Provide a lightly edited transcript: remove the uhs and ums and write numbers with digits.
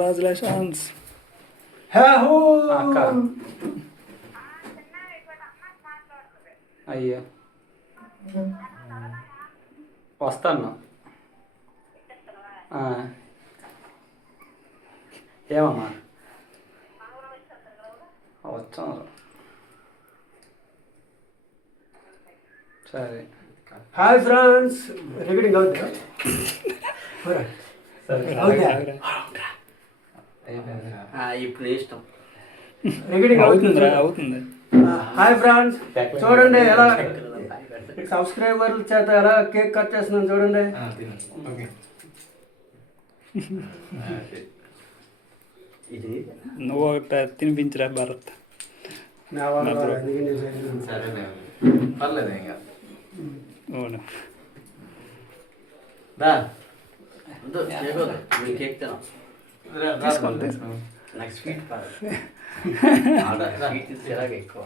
Congratulations. అక్క అయ్యో వస్తాను. ఏమమ్మా వచ్చాను. సరే. హాయ్ ఫ్రెండ్స్, రికార్డింగ్ అవుతుందా? ఇప్పుడు ఇష్టం రికార్డింగ్ అవుతుందిరా, అవుతుంది. హాయ్ ఫ్రెండ్స్, చూడండి ఎలా సబ్స్క్రైబర్ల చేత ఎలా కేక్ కట్ చేస్తున్నాను చూడండి. ఇది నువ్వు ఒకటి తినిపించరా భరత్. సరేలే పర్లేదు ఇంకా అవును. కేక్ తినాం. తీసుకోండి. నాకు స్వీట్ కాదు. స్వీట్ ఎలాగ ఎక్కువ